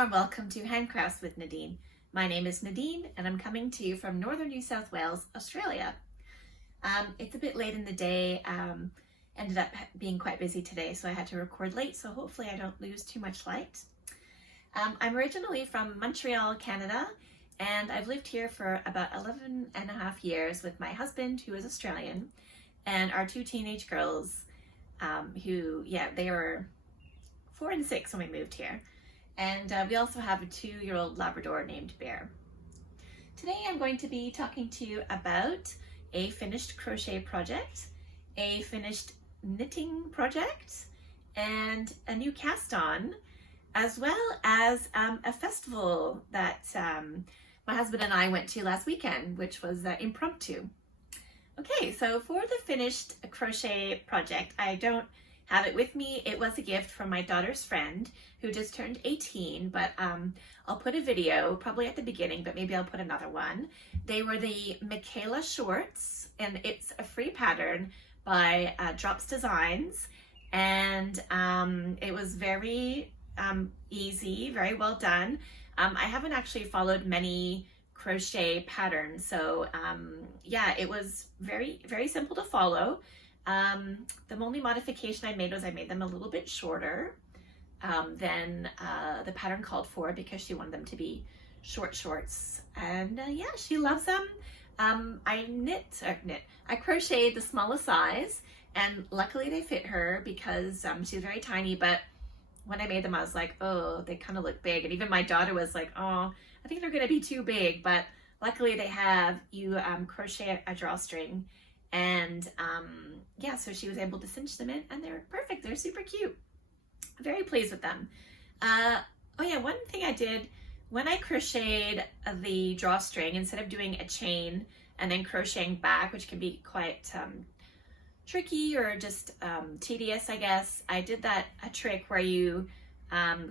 warm welcome to Handcrafts with Nadine. My name is Nadine and I'm coming to you from northern New South Wales, Australia. It's a bit late in the day, ended up being quite busy today, so I had to record late, so hopefully I don't lose too much light. I'm originally from Montreal, Canada, and I've lived here for about 11 and a half years with my husband, who is Australian, and our two teenage girls, they were 4 and 6 when we moved here. And we also have a 2-year-old Labrador named Bear. Today I'm going to be talking to you about a finished crochet project, a finished knitting project, and a new cast on, as well as a festival that my husband and I went to last weekend, which was Impromptu. Okay, so for the finished crochet project, I don't have it with me. It was a gift from my daughter's friend who just turned 18, but I'll put a video probably at the beginning, but maybe I'll put another one. They were the Michaela shorts, and it's a free pattern by Drops Designs, and it was very easy, very well done. I haven't actually followed many crochet patterns, so yeah, it was very, very simple to follow. The only modification I made was I made them a little bit shorter than the pattern called for, because she wanted them to be short shorts. And yeah, she loves them. I crocheted the smallest size, and luckily they fit her because she's very tiny, but when I made them I was like, oh, they kind of look big. And even my daughter was like, oh, I think they're gonna be too big. But luckily they have, you crochet a drawstring, and yeah, so she was able to cinch them in, and they're perfect. They're super cute. Very pleased with them. Oh yeah, one thing I did when I crocheted the drawstring, instead of doing a chain and then crocheting back, which can be quite tricky or just tedious, I guess, I did a trick where you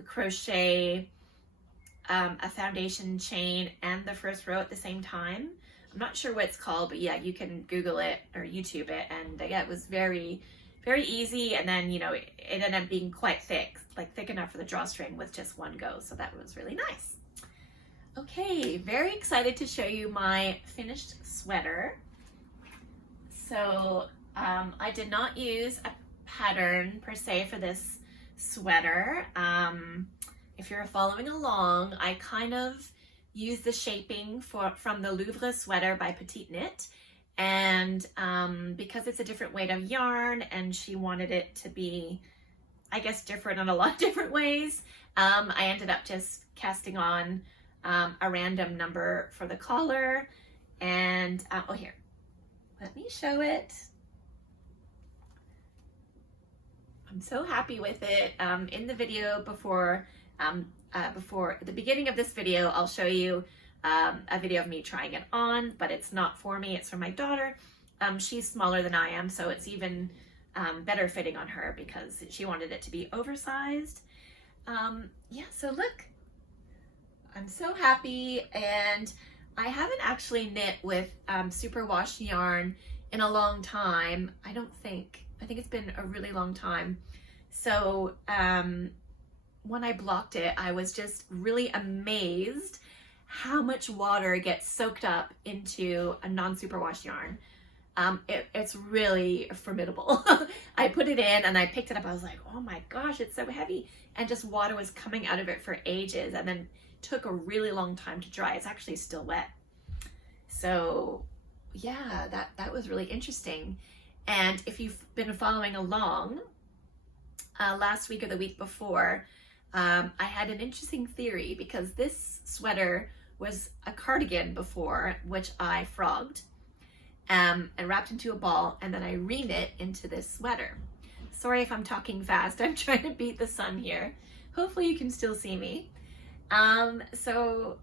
crochet a foundation chain and the first row at the same time. I'm not sure what it's called, but yeah, you can Google it or YouTube it, and yeah, it was very, very easy. And then, you know, it ended up being quite thick, like thick enough for the drawstring with just one go, so that was really nice. Okay, very excited to show you my finished sweater. So I did not use a pattern per se for this sweater. If you're following along, I kind of used the shaping from the Louvre sweater by Petite Knit, and because it's a different weight of yarn and she wanted it to be, I guess, different in a lot of different ways, I ended up just casting on a random number for the collar. And oh, here, let me show it. I'm so happy with it. In the video before the beginning of this video, I'll show you a video of me trying it on, but it's not for me, it's for my daughter. She's smaller than I am, so it's even better fitting on her because she wanted it to be oversized. Yeah, so look, I'm so happy. And I haven't actually knit with superwash yarn in a long time. I think it's been a really long time. So when I blocked it, I was just really amazed how much water gets soaked up into a non-superwash yarn. It's really formidable. I put it in and I picked it up. I was like, oh my gosh, it's so heavy. And just water was coming out of it for ages, and then took a really long time to dry. It's actually still wet. So yeah, that was really interesting. And if you've been following along, last week or the week before, I had an interesting theory, because this sweater was a cardigan before, which I frogged and wrapped into a ball, and then I reknit into this sweater. Sorry if I'm talking fast, I'm trying to beat the sun here. Hopefully you can still see me. So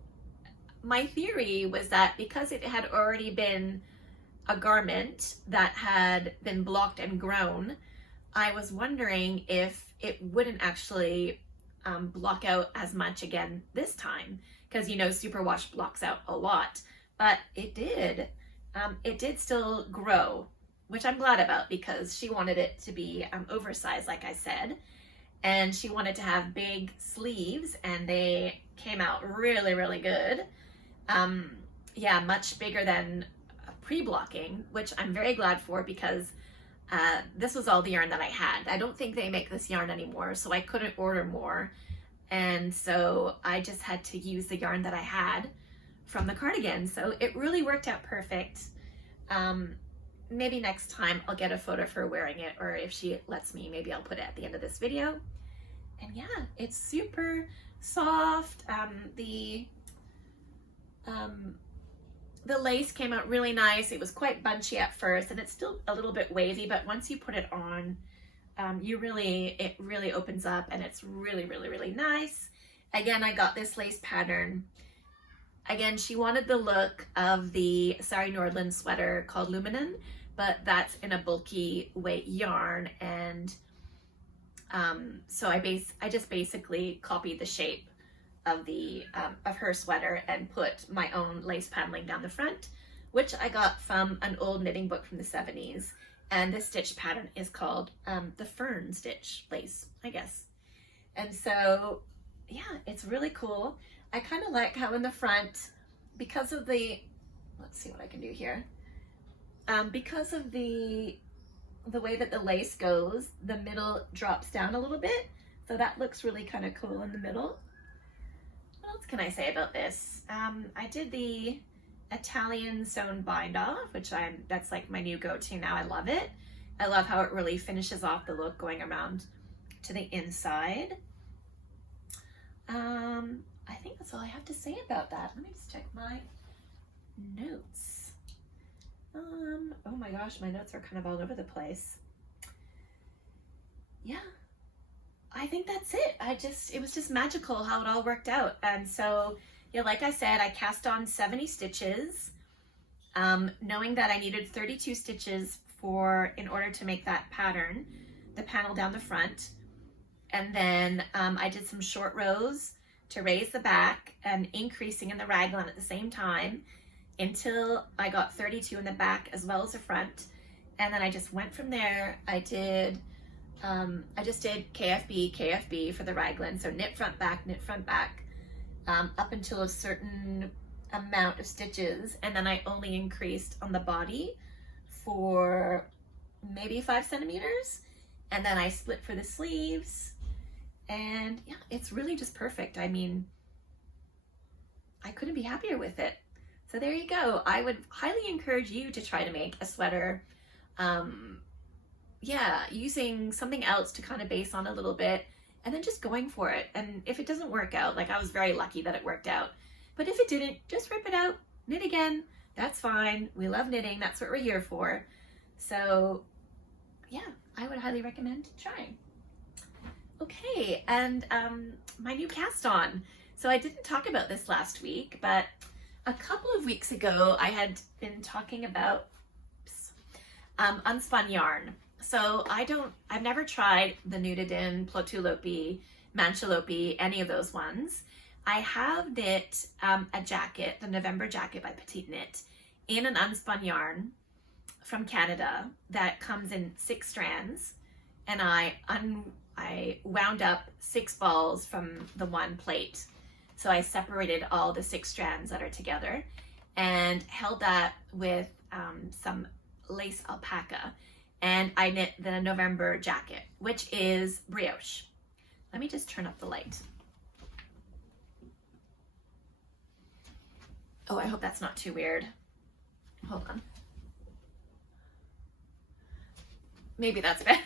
my theory was that because it had already been a garment that had been blocked and grown, I was wondering if it wouldn't actually block out as much again this time, because, you know, superwash blocks out a lot, but it did. It did still grow, which I'm glad about, because she wanted it to be oversized, like I said, and she wanted to have big sleeves, and they came out really, really good. Yeah, much bigger than pre-blocking, which I'm very glad for, because this was all the yarn that I had. I don't think they make this yarn anymore, so I couldn't order more. And so I just had to use the yarn that I had from the cardigan. So it really worked out perfect. Maybe next time I'll get a photo of her wearing it, or if she lets me, maybe I'll put it at the end of this video. And yeah, it's super soft. The lace came out really nice. It was quite bunchy at first, and it's still a little bit wavy, but once you put it on, it really opens up, and it's really, really, really nice. Again, I got this lace pattern. Again, she wanted the look of the Sari Nordland sweater called Luminen, but that's in a bulky weight yarn, and so I just basically copied the shape of her sweater and put my own lace paneling down the front, which I got from an old knitting book from the 70s. And the stitch pattern is called the fern stitch lace, I guess. And so, yeah, it's really cool. I kind of like how in the front, because of the, let's see what I can do here. Because of the way that the lace goes, the middle drops down a little bit. So that looks really kind of cool in the middle. What else can I say about this? I did the Italian sewn bind off, which that's like my new go-to now. I love it. I love how it really finishes off the look going around to the inside. I think that's all I have to say about that. Let me just check my notes. Oh my gosh, my notes are kind of all over the place. Yeah, I think that's it. It was just magical how it all worked out. And so, yeah, like I said, I cast on 70 stitches, knowing that I needed 32 stitches in order to make that pattern, the panel down the front. And then I did some short rows to raise the back and increasing in the raglan at the same time until I got 32 in the back as well as the front. And then I just went from there. I just did KFB for the raglan. So knit front back, up until a certain amount of stitches. And then I only increased on the body for maybe 5 centimeters. And then I split for the sleeves. And yeah, it's really just perfect. I mean, I couldn't be happier with it. So there you go. I would highly encourage you to try to make a sweater, yeah, using something else to kind of base on a little bit and then just going for it. And if it doesn't work out, like I was very lucky that it worked out, but if it didn't, just rip it out, knit again. That's fine. We love knitting. That's what we're here for. So yeah, I would highly recommend trying. Okay, and my new cast on. So I didn't talk about this last week, but a couple of weeks ago I had been talking about unspun yarn. So I've never tried the Nudidin, Plotulopi, Manchalopi, any of those ones. I have knit a jacket, the November jacket by Petite Knit, in an unspun yarn from Canada that comes in 6 strands, and I wound up 6 balls from the one plate. So I separated all the 6 strands that are together and held that with some lace alpaca, and I knit the November jacket, which is brioche. Let me just turn up the light. Oh, I hope that's not too weird. Hold on. Maybe that's better.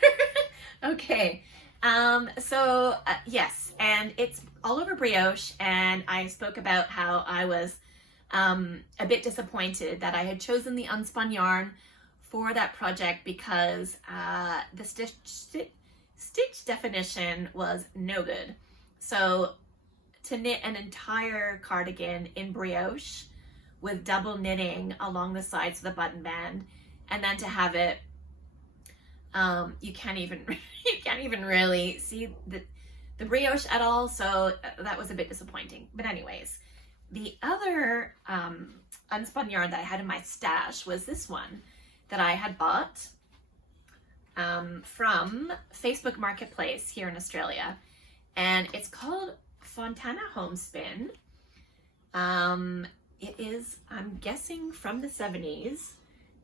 Okay. Yes, and it's all over brioche, and I spoke about how I was a bit disappointed that I had chosen the unspun yarn for that project because the stitch definition was no good. So to knit an entire cardigan in brioche with double knitting along the sides of the button band, and then to have it you can't even really see the brioche at all, so that was a bit disappointing. But anyways, the other unspun yarn that I had in my stash was this one that I had bought from Facebook Marketplace here in Australia, and it's called Fontana Homespin. It is, I'm guessing, from the 70s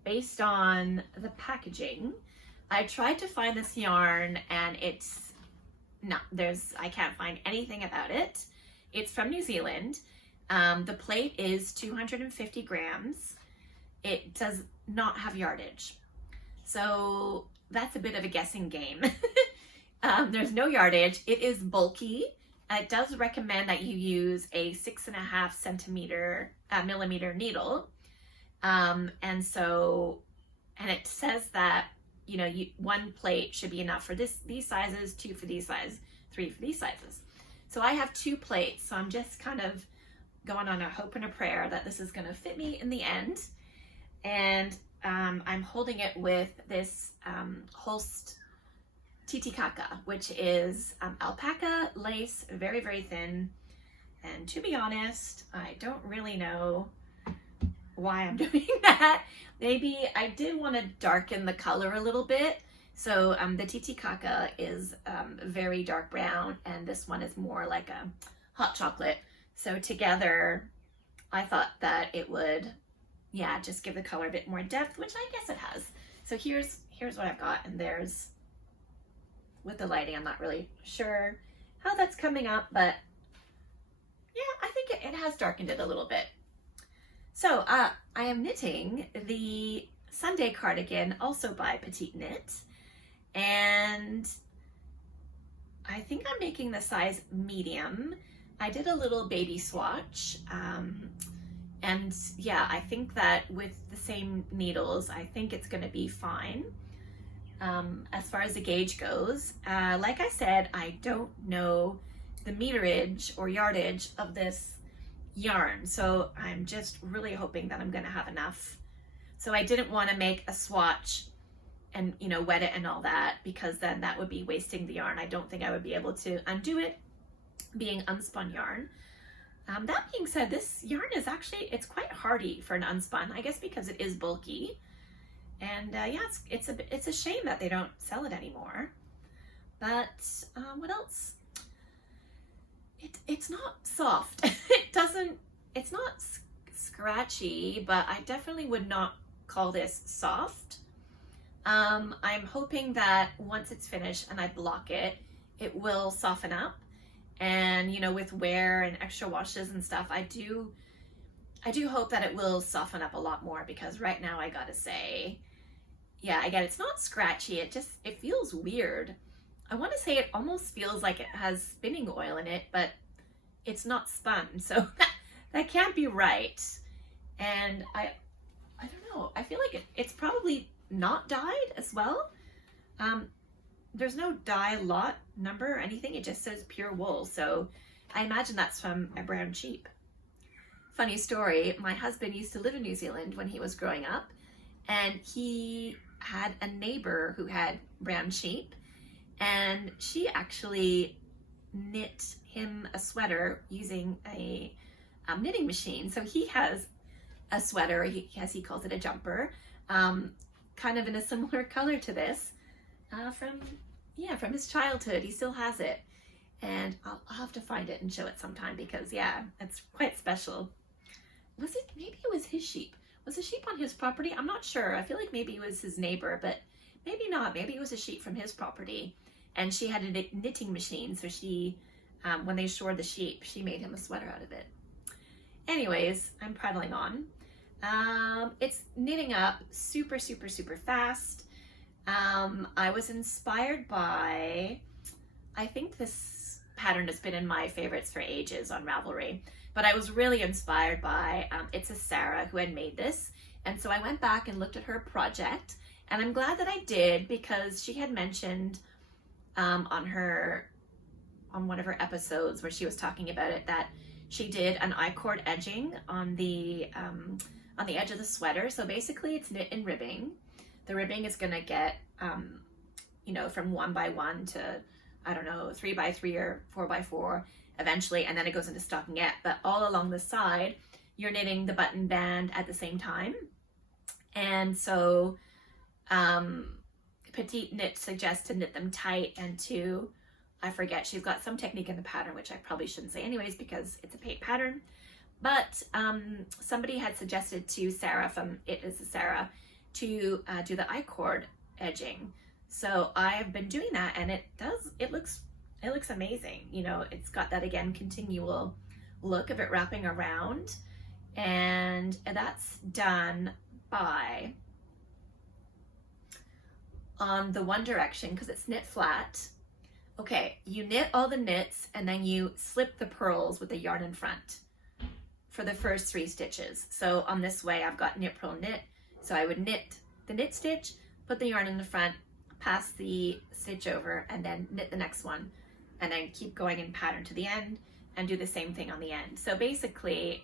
based on the packaging. I tried to find this yarn and I can't find anything about it. It's from New Zealand. The plate is 250 grams. It does not have yardage. So that's a bit of a guessing game. There's no yardage. It is bulky. It does recommend that you use a 6.5 millimeter needle. And it says that, you know, one plate should be enough for these sizes, 2 for these sizes, 3 for these sizes. So I have 2 plates, so I'm just kind of going on a hope and a prayer that this is going to fit me in the end. And I'm holding it with this Holst Titicaca, which is alpaca lace, very, very thin. And to be honest, I don't really know why I'm doing that. Maybe I did want to darken the color a little bit, So the Titicaca is very dark brown, and this one is more like a hot chocolate. So together, I thought that it would, yeah, just give the color a bit more depth, which I guess it has. So here's what I've got, and there's, with the lighting, I'm not really sure how that's coming up, but yeah, I think it has darkened it a little bit. So I am knitting the Sunday cardigan, also by Petite Knit, and I think I'm making the size medium. I did a little baby swatch, and yeah, I think that with the same needles, I think it's going to be fine. As far as the gauge goes, like I said, I don't know the meterage or yardage of this yarn, so I'm just really hoping that I'm going to have enough. So I didn't want to make a swatch and, you know, wet it and all that, because then that would be wasting the yarn. I don't think I would be able to undo it being unspun yarn. That being said, this yarn is actually, it's quite hardy for an unspun, I guess because it is bulky. And yeah, it's a shame that they don't sell it anymore. But what else? It's not soft. It's not scratchy, but I definitely would not call this soft. I'm hoping that once it's finished and I block it, it will soften up. And, you know, with wear and extra washes and stuff, I do hope that it will soften up a lot more, because right now I gotta say, yeah, again, it's not scratchy. It feels weird. I want to say it almost feels like it has spinning oil in it, but it's not spun. So that can't be right. And I don't know. I feel like it's probably not dyed as well. There's no dye lot number or anything. It just says pure wool. So I imagine that's from a brown sheep. Funny story. My husband used to live in New Zealand when he was growing up, and he had a neighbor who had brown sheep, and she actually knit him a sweater using a knitting machine. So he has a sweater, as he calls it, a jumper, kind of in a similar color to this, from his childhood. He still has it, and I'll have to find it and show it sometime, because yeah, it's quite special. Maybe it was his sheep. Was the sheep on his property? I'm not sure. I feel like maybe it was his neighbor, but maybe not. Maybe it was a sheep from his property, and she had a knitting machine, so she, when they shored the sheep, she made him a sweater out of it. Anyways, I'm prattling on. It's knitting up super, super, super fast. I was inspired by, I think this pattern has been in my favorites for ages on Ravelry, but I was really inspired by, it's a Sarah who had made this. And so I went back and looked at her project, and I'm glad that I did, because she had mentioned on one of her episodes where she was talking about it, that she did an I-cord edging on the edge of the sweater. So basically it's knit in ribbing. The ribbing is gonna get, you know, from 1 by 1 to, I don't know, 3 by 3 or 4 by 4 eventually, and then it goes into stockinette. But all along the side, you're knitting the button band at the same time. And so Petite Knit suggests to knit them tight and to, I forget, she's got some technique in the pattern, which I probably shouldn't say anyways, because it's a paint pattern. But somebody had suggested to Sarah from It Is a Sarah to do the I-cord edging. So I've been doing that, and it looks amazing. You know, it's got that, again, continual look of it wrapping around, and that's done by, on the one direction, because it's knit flat. Okay, you knit all the knits, and then you slip the purls with the yarn in front for the first 3 stitches. So on this way, I've got knit, purl, knit. So I would knit the knit stitch, put the yarn in the front, pass the stitch over, and then knit the next one, and then keep going in pattern to the end and do the same thing on the end. So basically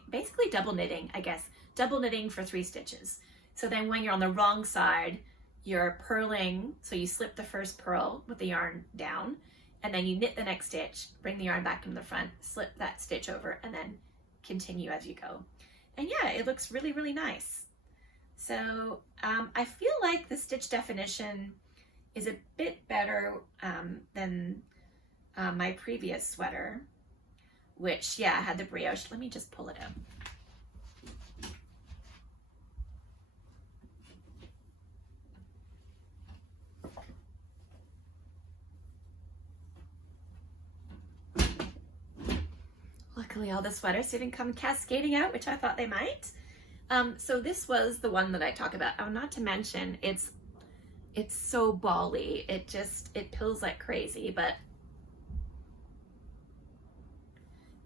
double knitting, I guess, double knitting for 3 stitches. So then when you're on the wrong side, you're purling, so you slip the first purl with the yarn down, and then you knit the next stitch, bring the yarn back into the front, slip that stitch over, and then continue as you go. And yeah, it looks really, really nice. So I feel like the stitch definition is a bit better than my previous sweater, which, yeah, had the brioche. Let me just pull it out. Luckily, all the sweaters didn't come cascading out, which I thought they might. So this was the one that I talk about. Oh, not to mention, it's so bally. It pills like crazy, but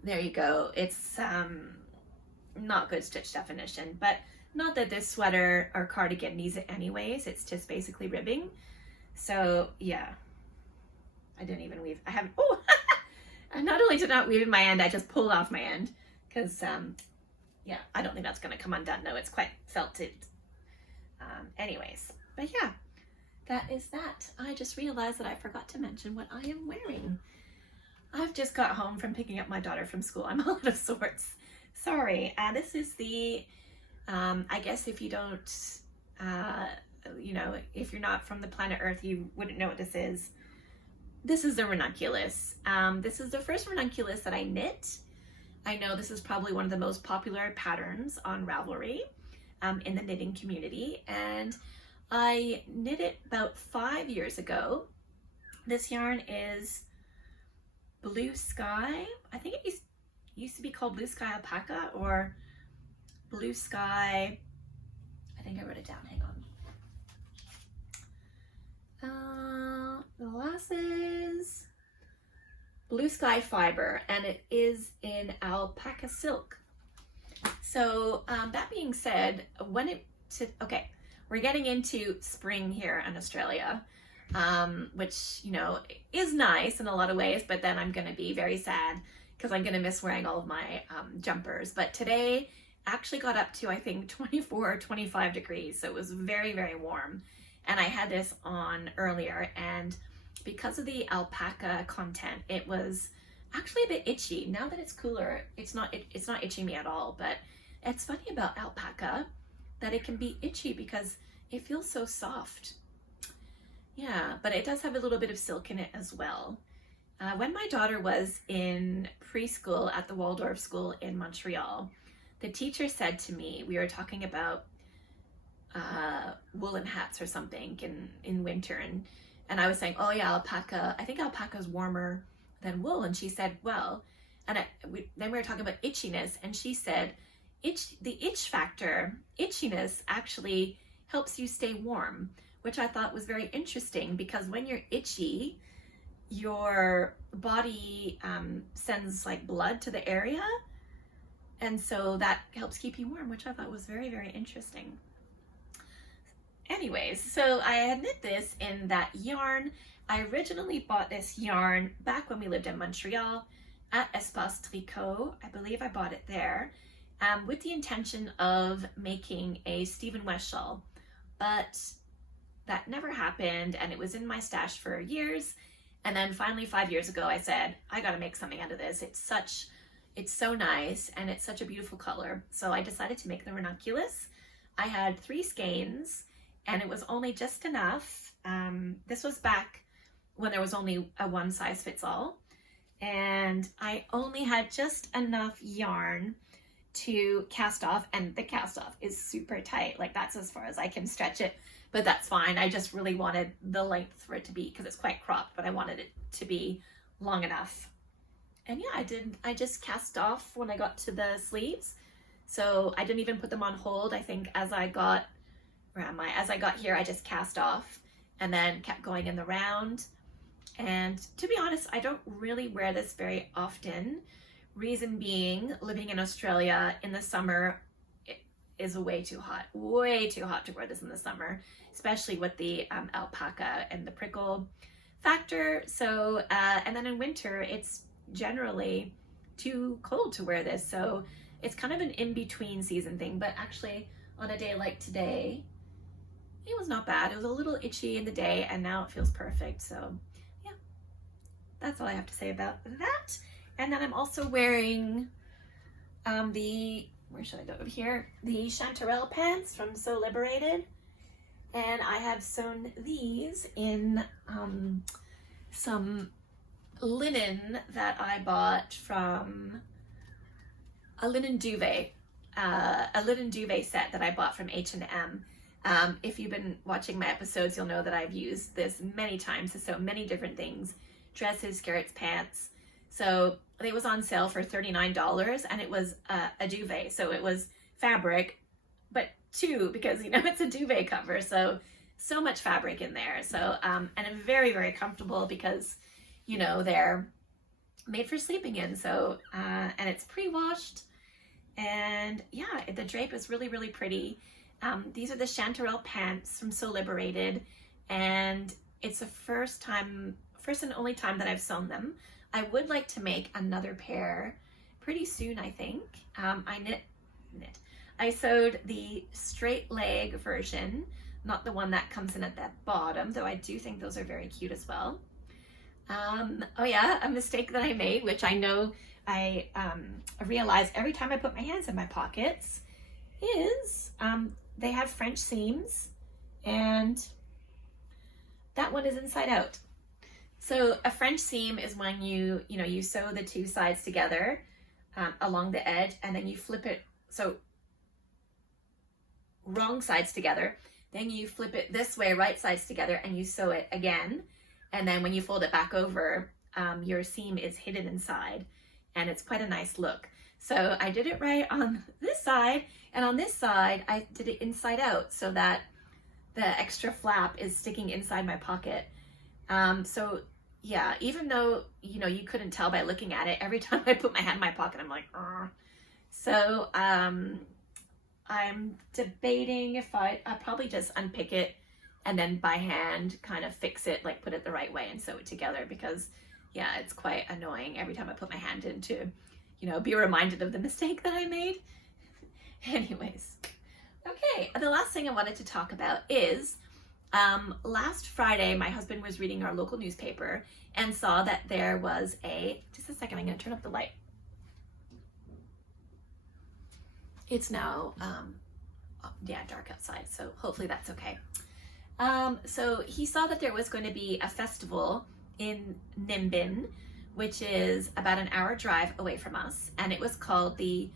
there you go. It's not good stitch definition, but not that this sweater or cardigan needs it anyways. It's just basically ribbing. So yeah, I didn't even weave. I haven't, oh, I not only did not weave in my end, I just pulled off my end because yeah, I don't think that's going to come undone. No, it's quite felted. Anyways, but yeah, that is that. I just realized that I forgot to mention what I am wearing. I've just got home from picking up my daughter from school. I'm all out of sorts. Sorry. This is the, I guess if you don't, you know, if you're not from the planet Earth, you wouldn't know what this is. This is the Ranunculus. This is the first Ranunculus that I knit. I know this is probably one of the most popular patterns on Ravelry in the knitting community, and I knit it about 5 years ago. This yarn is Blue Sky. I think it used to be called Blue Sky Alpaca or Blue Sky. I think I wrote it down. Hang on. The last is Blue Sky Fiber, and it is in alpaca silk. So that being said, okay, we're getting into spring here in Australia, which, you know, is nice in a lot of ways, but then I'm going to be very sad because I'm going to miss wearing all of my jumpers. But today actually got up to, I think, 24 or 25 degrees. So it was very, very warm. And I had this on earlier, and because of the alpaca content, it was actually a bit itchy. Now that it's cooler, it's not itching me at all. But it's funny about alpaca that it can be itchy because it feels so soft. Yeah, but it does have a little bit of silk in it as well. When my daughter was in preschool at the Waldorf school in Montreal, the teacher said to me, we were talking about woolen hats or something in winter, and I was saying, oh yeah, alpaca, I think alpaca is warmer than wool. And she said, well, and then we were talking about itchiness, and she said, the itch factor, itchiness actually helps you stay warm, which I thought was very interesting because when you're itchy, your body sends like blood to the area, and so that helps keep you warm, which I thought was very, very interesting. Anyways, so I had knit this in that yarn. I originally bought this yarn back when we lived in Montreal at Espace Tricot. I believe I bought it there with the intention of making a Stephen West shawl, but that never happened, and it was in my stash for years. And then finally 5 years ago, I said, I gotta make something out of this. It's so nice, and it's such a beautiful color. So I decided to make the Ranunculus. I had 3 skeins, and it was only just enough. This was back when there was only a one size fits all. And I only had just enough yarn to cast off, and the cast off is super tight. Like that's as far as I can stretch it, but that's fine. I just really wanted the length for it to be, because it's quite cropped, but I wanted it to be long enough. And yeah, I just cast off when I got to the sleeves. So I didn't even put them on hold. I think as I got here, I just cast off and then kept going in the round. And to be honest, I don't really wear this very often. Reason being, living in Australia in the summer, it is way too hot to wear this in the summer, especially with the alpaca and the prickle factor. So, and then in winter, it's generally too cold to wear this. So it's kind of an in-between season thing, but actually on a day like today, it was not bad. It was a little itchy in the day, and now it feels perfect. So yeah, that's all I have to say about that. And then I'm also wearing where should I go over here? The chanterelle pants from So Liberated. And I have sewn these in some linen that I bought from a linen duvet set that I bought from H&M. If you've been watching my episodes, you'll know that I've used this many times to sew many different things, dresses, skirts, pants. So it was on sale for $39, and it was a duvet. So it was fabric, but two, because, you know, it's a duvet cover. So much fabric in there. So, and I'm very, very comfortable because, you know, they're made for sleeping in. So, and it's pre-washed, and yeah, the drape is really, really pretty. These are the chanterelle pants from So Liberated, and it's the first and only time that I've sewn them. I would like to make another pair pretty soon, I think. I sewed the straight leg version, not the one that comes in at the bottom, though I do think those are very cute as well. Oh yeah, a mistake that I made, which I know I realize every time I put my hands in my pockets, is they have French seams, and that one is inside out. So a French seam is when you sew the two sides together along the edge, and then you flip it, so wrong sides together, then you flip it this way, right sides together, and you sew it again. And then when you fold it back over, your seam is hidden inside, and it's quite a nice look. So I did it right on this side, and on this side, I did it inside out so that the extra flap is sticking inside my pocket. So yeah, even though, you know, you couldn't tell by looking at it, every time I put my hand in my pocket, I'm like, Argh. So I'm debating if I'll probably just unpick it and then by hand kind of fix it, like put it the right way and sew it together, because yeah, it's quite annoying every time I put my hand in to, you know, be reminded of the mistake that I made. Anyways, okay, the last thing I wanted to talk about is last Friday, my husband was reading our local newspaper and saw that there was just a second, I'm going to turn up the light. It's now, dark outside, so hopefully that's okay. So he saw that there was going to be a festival in Nimbin, which is about an hour drive away from us, and it was called the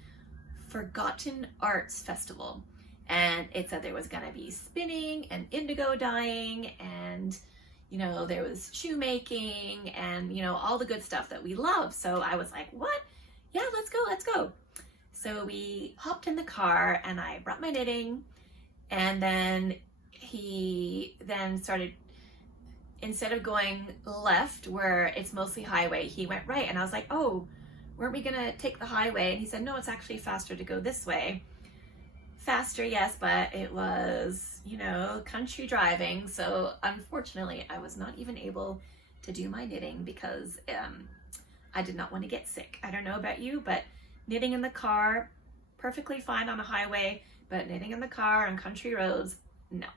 Forgotten Arts Festival. And it said there was going to be spinning and indigo dyeing, and, you know, there was shoemaking and, you know, all the good stuff that we love. So I was like, what? Yeah, let's go. So we hopped in the car, and I brought my knitting, and then he then started, instead of going left where it's mostly highway, he went right. And I was like, oh, weren't we gonna take the highway? And he said, no, it's actually faster to go this way. Faster, yes, but it was, you know, country driving. So unfortunately, I was not even able to do my knitting because I did not want to get sick. I don't know about you, but knitting in the car, perfectly fine on a highway, but knitting in the car on country roads, no.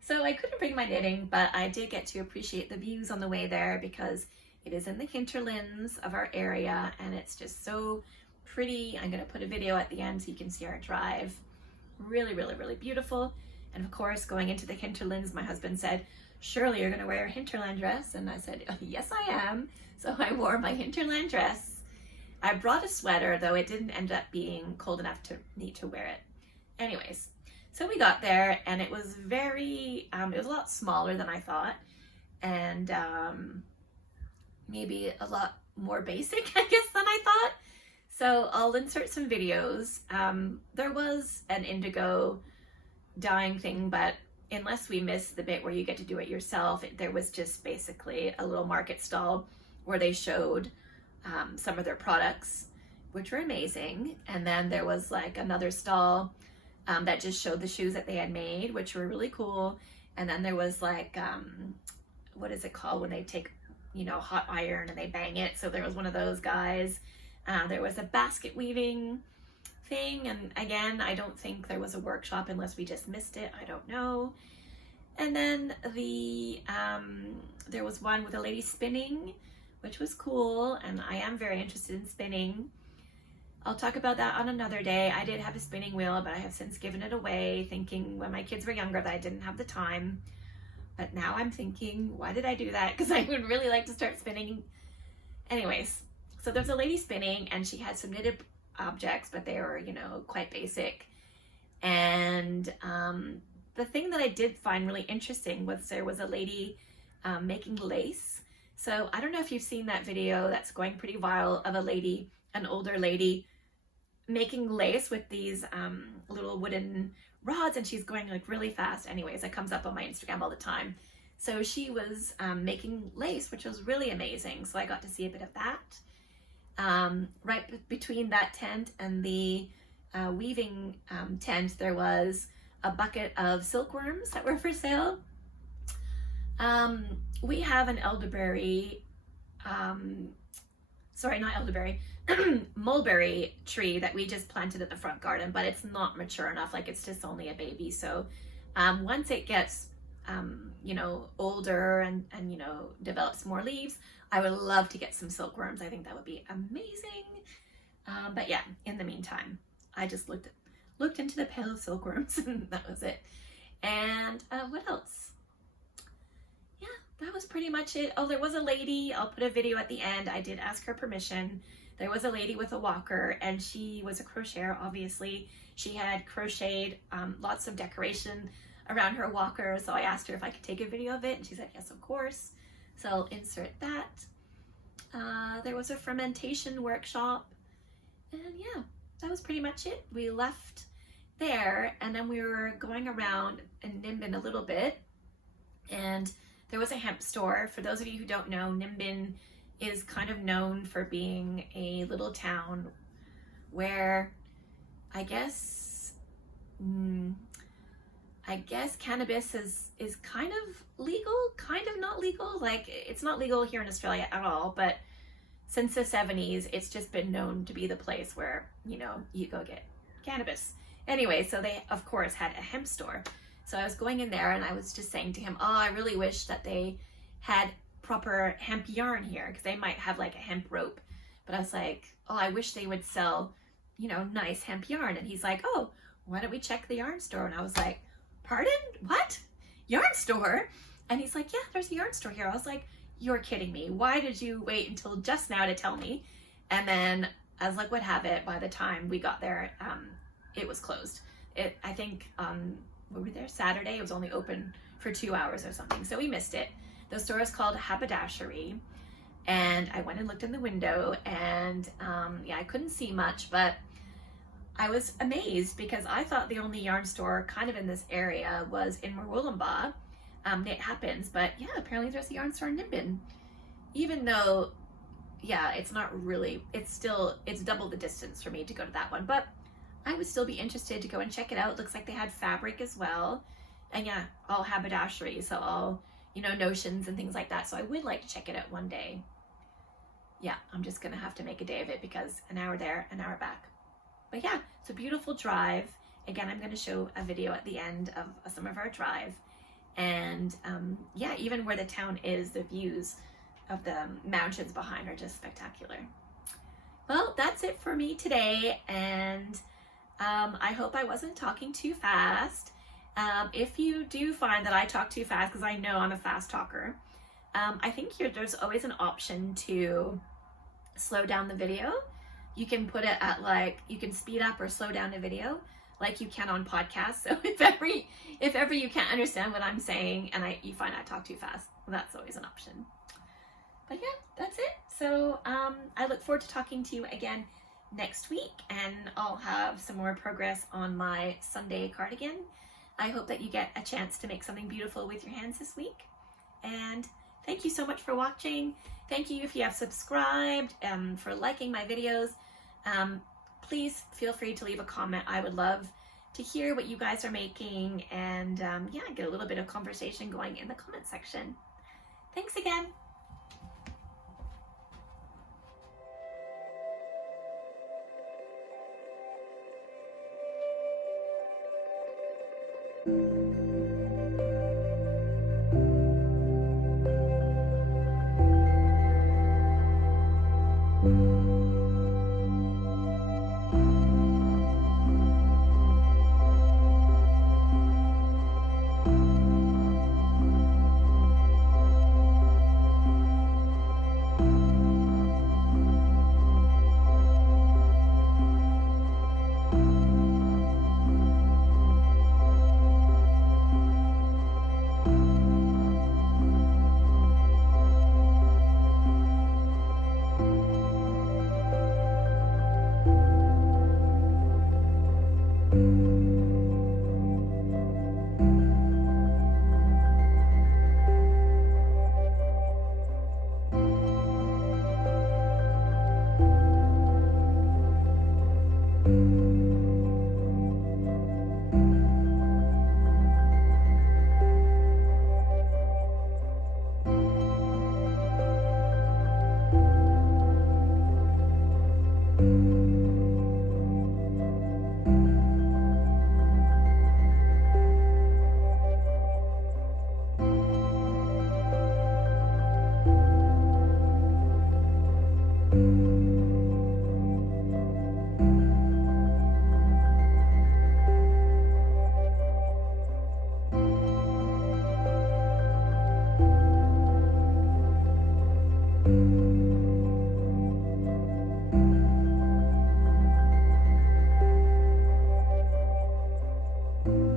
So I couldn't bring my knitting, but I did get to appreciate the views on the way there because it is in the hinterlands of our area, and it's just so pretty. I'm going to put a video at the end so you can see our drive. Really, really, really beautiful. And of course, going into the hinterlands, my husband said, surely you're going to wear a hinterland dress? And I said, oh, yes, I am. So I wore my hinterland dress. I brought a sweater, though it didn't end up being cold enough to need to wear it. Anyways, so we got there, and it was it was a lot smaller than I thought, and maybe a lot more basic, I guess, than I thought. So I'll insert some videos. There was an indigo dyeing thing, but unless we missed the bit where you get to do it yourself, there was just basically a little market stall where they showed some of their products, which were amazing. And then there was like another stall that just showed the shoes that they had made, which were really cool. And then there was like, what is it called when they take, you know, hot iron and they bang it? So there was one of those guys. There was a basket weaving thing. And again, I don't think there was a workshop unless we just missed it. I don't know. And then there was one with a lady spinning, which was cool. And I am very interested in spinning. I'll talk about that on another day. I did have a spinning wheel, but I have since given it away, thinking when my kids were younger that I didn't have the time. But now I'm thinking, why did I do that? Because I would really like to start spinning. Anyways, so there's a lady spinning, and she had some knitted objects, but they were, you know, quite basic. And the thing that I did find really interesting was there was a lady making lace. So I don't know if you've seen that video that's going pretty viral of a lady, an older lady, making lace with these little wooden rods, and she's going like really fast. Anyways, it comes up on my Instagram all the time. So she was making lace, which was really amazing. So I got to see a bit of that. Right between that tent and the weaving tent, there was a bucket of silkworms that were for sale. We have an elderberry, sorry, not elderberry, mulberry tree that we just planted in the front garden, but it's not mature enough. Like, it's just only a baby. So once it gets you know, older and you know, develops more leaves, I would love to get some silkworms. I think that would be amazing. But yeah, in the meantime, I just looked into the pail of silkworms and that was it. And what else? Yeah, that was pretty much it. Oh, there was a lady, I'll put a video at the end. I did ask her permission. There was a lady with a walker, and she was a crocheter, obviously. She had crocheted lots of decoration around her walker, so I asked her if I could take a video of it, and she said yes, of course. So I'll insert that. There was a fermentation workshop, and yeah, that was pretty much it. We left there, and then we were going around in Nimbin a little bit, and there was a hemp store. For those of you who don't know, Nimbin is kind of known for being a little town where I guess cannabis is kind of legal, kind of not legal. Like, it's not legal here in Australia at all, but since the 70s, it's just been known to be the place where, you know, you go get cannabis. Anyway, so they, of course, had a hemp store. So I was going in there, and I was just saying to him, oh, I really wish that they had proper hemp yarn here, because they might have like a hemp rope. But I was like, oh, I wish they would sell, you know, nice hemp yarn. And he's like, oh, why don't we check the yarn store? And I was like, pardon? What? Yarn store? And he's like, yeah, there's a yarn store here. I was like, you're kidding me. Why did you wait until just now to tell me? And then, as luck would have it, by the time we got there, it was closed. I think we were there Saturday. It was only open for 2 hours or something, so we missed it. The store is called Haberdashery, and I went and looked in the window, and yeah, I couldn't see much, but I was amazed because I thought the only yarn store kind of in this area was in Woollen. It happens, but yeah, apparently there's a yarn store in Nimbin. Even though, yeah, it's not really, it's double the distance for me to go to that one, but I would still be interested to go and check it out. It looks like they had fabric as well, and yeah, all haberdashery, so all, you know, notions and things like that. So I would like to check it out one day. Yeah, I'm just gonna have to make a day of it because an hour there, an hour back. But yeah, it's a beautiful drive. Again, I'm gonna show a video at the end of some of our drive. And yeah, even where the town is, the views of the mountains behind are just spectacular. Well, that's it for me today, and I hope I wasn't talking too fast. If you do find that I talk too fast, because I know I'm a fast talker, I think there's always an option to slow down the video. You can put it at like, you can speed up or slow down the video like you can on podcasts. So if ever you can't understand what I'm saying and you find I talk too fast, that's always an option. But yeah, that's it. So I look forward to talking to you again next week, and I'll have some more progress on my Sunday cardigan. I hope that you get a chance to make something beautiful with your hands this week. And thank you so much for watching. Thank you if you have subscribed, for liking my videos. Please feel free to leave a comment. I would love to hear what you guys are making, and yeah, get a little bit of conversation going in the comment section. Thanks again. you.